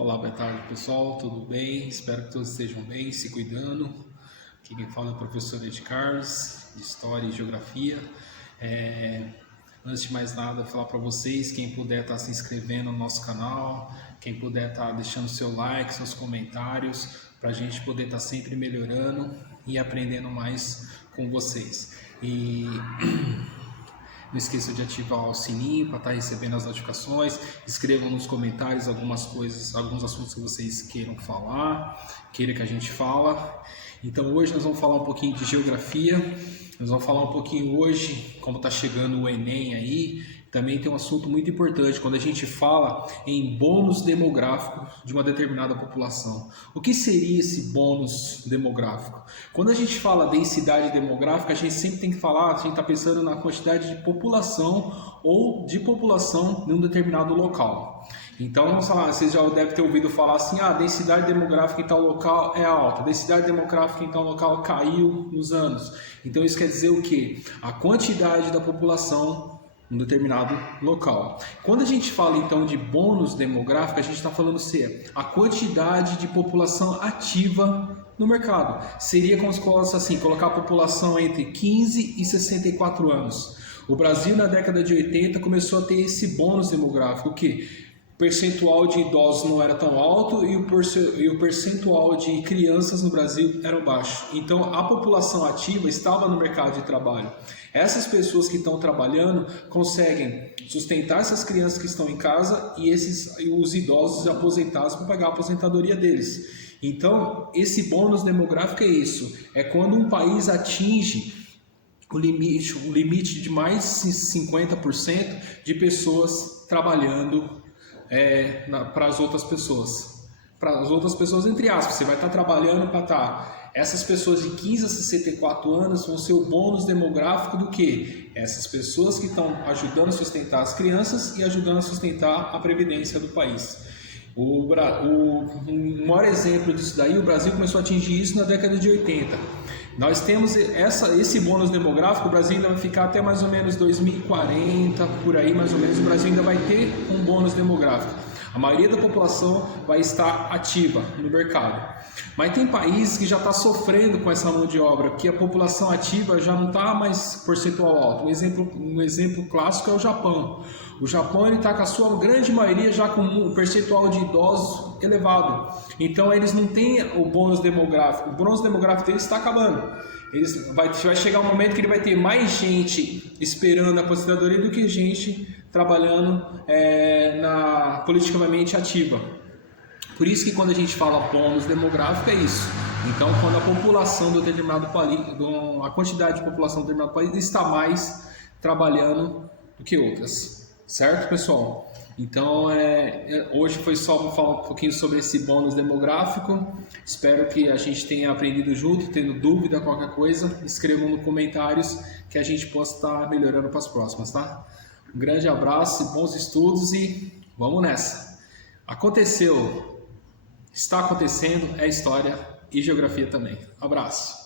Olá, boa tarde pessoal, tudo bem? Espero que todos estejam bem, se cuidando. Aqui quem fala é o professor Ed Carlos, de História e Geografia. Antes de mais nada, falar para vocês, quem puder estar se inscrevendo no nosso canal, quem puder estar deixando seu like, seus comentários, para a gente poder estar sempre melhorando e aprendendo mais com vocês. E não esqueça de ativar o sininho para estar recebendo as notificações. Escrevam nos comentários algumas coisas, alguns assuntos que vocês queiram falar, queiram que a gente fala. Então hoje nós vamos falar um pouquinho de geografia. Nós vamos falar um pouquinho hoje, como está chegando o Enem aí. Também tem um assunto muito importante, quando a gente fala em bônus demográfico de uma determinada população. O que seria esse bônus demográfico? Quando a gente fala densidade demográfica, a gente sempre tem que falar, a gente está pensando na quantidade de população ou de população em um determinado local. Então, sei lá, vocês já devem ter ouvido falar assim, a densidade demográfica em tal local é alta, a densidade demográfica em tal local caiu nos anos. Então isso quer dizer o quê? A quantidade da população em um determinado local. Quando a gente fala então de bônus demográfico, a gente está falando a quantidade de população ativa no mercado. Seria como se fosse assim, colocar a população entre 15 e 64 anos. O Brasil na década de 80 começou a ter esse bônus demográfico, que o percentual de idosos não era tão alto e o percentual de crianças no Brasil era baixo. Então a população ativa estava no mercado de trabalho. Essas pessoas que estão trabalhando conseguem sustentar essas crianças que estão em casa e os idosos aposentados para pagar a aposentadoria deles. Então esse bônus demográfico é isso, é quando um país atinge o limite de mais de 50% de pessoas trabalhando para as outras pessoas. Para as outras pessoas, entre aspas, você vai estar trabalhando para estar. Essas pessoas de 15 a 64 anos vão ser o bônus demográfico do quê? Essas pessoas que estão ajudando a sustentar as crianças e ajudando a sustentar a previdência do país. O maior exemplo disso daí, o Brasil começou a atingir isso na década de 80. Nós temos esse bônus demográfico, o Brasil ainda vai ficar até mais ou menos 2040, por aí mais ou menos, o Brasil ainda vai ter um bônus demográfico. A maioria da população vai estar ativa no mercado. Mas tem países que já estão sofrendo com essa mão de obra, porque a população ativa já não está mais percentual alto. Um exemplo clássico é o Japão. O Japão está com a sua grande maioria já com um percentual de idosos elevado. Então eles não têm o bônus demográfico. O bônus demográfico deles está acabando. Vai chegar um momento que ele vai ter mais gente esperando a aposentadoria do que gente trabalhando politicamente ativa. Por isso que quando a gente fala bônus demográfico é isso. Então quando a população do determinado país, a quantidade de população do determinado país está mais trabalhando do que outras. Certo, pessoal? Então hoje foi só para falar um pouquinho sobre esse bônus demográfico. Espero que a gente tenha aprendido junto. Tendo dúvida, qualquer coisa, escrevam nos comentários que a gente possa estar melhorando para as próximas, tá? Um grande abraço, bons estudos e vamos nessa. Aconteceu, está acontecendo, é história e geografia também. Abraço.